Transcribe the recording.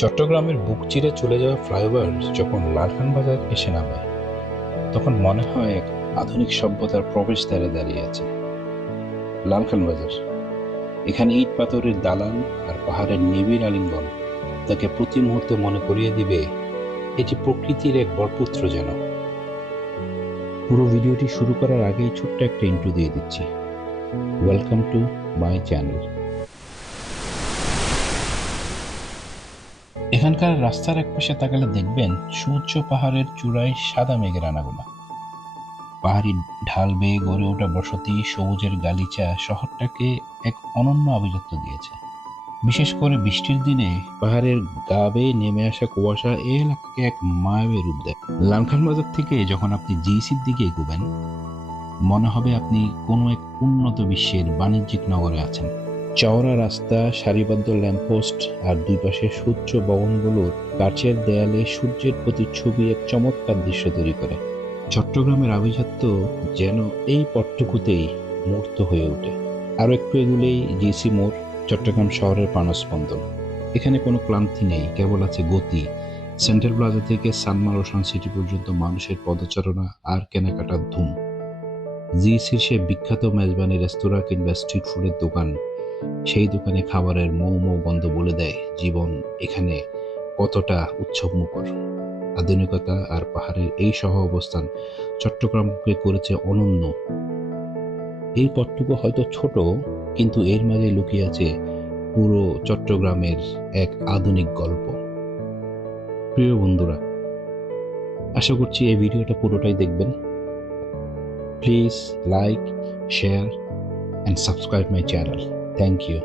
চট্টগ্রামের বুক চিরে চলে যাওয়া ফ্লাইওভার যখন লালখান বাজার এসে নামে, তখন মনে হয় এক আধুনিক সভ্যতার প্রবেশদ্বারে দাঁড়িয়ে আছে। লালখান বাজার, এখানে ইট পাথরের দালান আর পাহাড়ের নিবিড় আলিঙ্গন তাকে প্রতি মুহূর্তে মনে করিয়ে দিবে এটি প্রকৃতির এক বরপুত্র যেন। পুরো ভিডিওটি শুরু করার আগেই ছোট্ট একটা ইন্ট্রো দিয়ে দিচ্ছি। Welcome to my channel. এখানকার রাস্তার একপাশে তাকালে দেখবেন সুউচ্চ পাহাড়ের চূড়ায় সাদা মেঘের আনাগোনা। পাহাড়ি ঢাল বেয়ে গড়ে ওঠা বসতি, সবুজের গালিচা শহরটাকে এক অনন্য আভিজাত্য দিয়েছে। বিশেষ করে বৃষ্টির দিনে পাহাড়ের গা বেয়ে নেমে আসা কুয়াশা এই এলাকাকে এক মায়াবী রূপ দেয়। লালখান বাজার থেকে যখন আপনি জিসির দিকে এগোবেন, মনে হবে আপনি কোনো এক উন্নত বিশ্বের বাণিজ্যিক নগরে আছেন। চওড়া রাস্তা, সারিবদ্ধ ল্যাম্পপোস্ট আর দুই পাশে সুউচ্চ ভবনগুলোর কাচের দেয়ালে সূর্যের প্রতিচ্ছবি এক চমৎকার দৃশ্য তৈরি করে। চট্টগ্রামের আভিজাত্য যেন এই পটটুকুতেই মূর্ত হয়ে ওঠে। আরও একটু এগুলেই জিসি মোড়, চট্টগ্রাম শহরের প্রাণস্পন্দন। এখানে কোনো ক্লান্তি নেই, কেবল আছে গতি। সেন্ট্রাল প্লাজা থেকে সানমার ওশান সিটি পর্যন্ত মানুষের পদচারণা আর কেনাকাটার ধুম। জিসির সে বিখ্যাত মেজবানি রেস্তোরাঁ কিংবা স্ট্রিট ফুডের দোকান, সেই দোকানে খাবারের মৌ মৌ গন্ধ বলে দেয় জীবন এখানে কতটা উৎসব মুখর। আধুনিকতা আর পাহাড়ের এই সহ অবস্থান চট্টগ্রামকে করেছে অনন্য। এই পথটুকু হয়তো ছোট, কিন্তু এর মাঝে লুকিয়ে আছে পুরো চট্টগ্রামের এক আধুনিক গল্প। প্রিয় বন্ধুরা, আশা করছি এই ভিডিওটা পুরোটাই দেখবেন। Please like, share and subscribe my channel. Thank you.